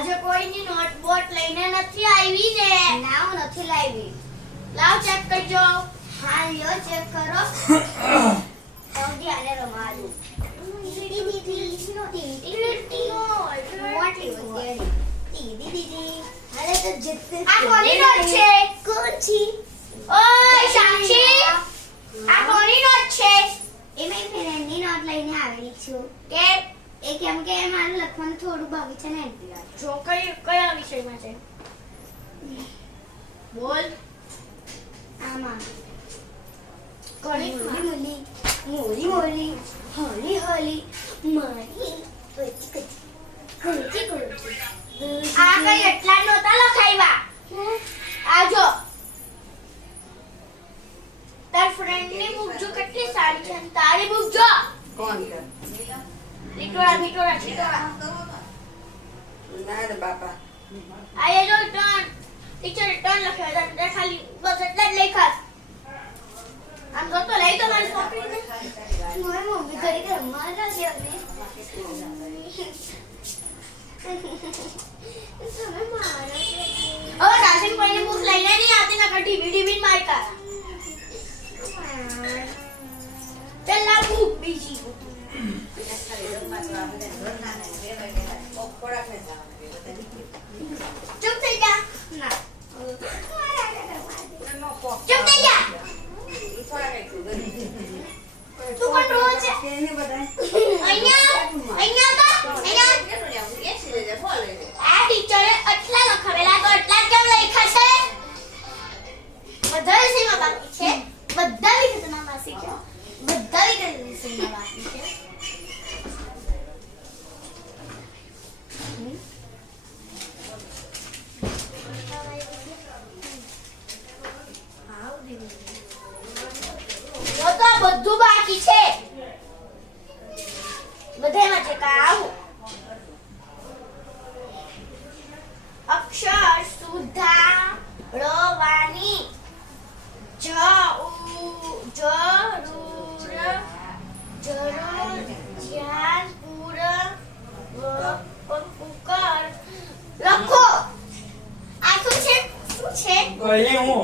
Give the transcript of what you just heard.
આજે કોઈની નોટબોટ લઈને નથી આવી ને. ના હું નથી લાવી. લાવ ચેક કરજો. હા લ્યો ચેક કરો. સૌથી આને રમાડું. અરે તો જીતતે આ કોની નોટ છે? કોચી ઓય સાક્ષી, આ કોની નોટ છે? એ મેં ફ્રેન્ડની નોટ લઈને આવેલી છું. કે એ કેમ કે મારે લખવાનું થોડું બાકી છે ને એટલે. જો કયા વિષયમાં છે? બોલ. આમાં ગણિતમાં. મોલી મોલી મોલી હોલી હોલી મારી કચી કચી કચી આ કઈ એટલા નોટા લખાવ્યા? આ જો તાર ફ્રેન્ડની બુક જો કેટલી સારી છે અને તારી બુક જો. કોણ કે લીટોડા ના રે બાપા આ એ જો ટર્ન ટીચર ટર્ન લખ્યા હતા ખાલી બસ એટલા જ લખ્યા. આમ જો તો લઈ તો મારી છોકરીને. મારી મમ્મી ઘરે કે રમવા છે અને તમે મારા હવે રાશન કોઈની બુક લઈને નહીં આવતી ના કઢી વીડી મારતા. ચાલ લા બુક બીજી બુક. ચૂપ થઈ જા. ના ચૂપ થઈ જા. તું કોણ રોજ છે? અહીંયા અહીંયા તો અહીંયા આ ટીચરે આટલા લખાવેલા તો આટલા કેમ લખ્યા છે? બધા વિષયમાં બાકી છે. બધા વિષયમાં બાકી છે. બધા વિષયમાં બાકી છે. જો તો આ બધું બાકી છે. બધામાં છે કા આવું અક્ષર સુધારવાની લખો. આ શું છે? શું છે? ગળ્યું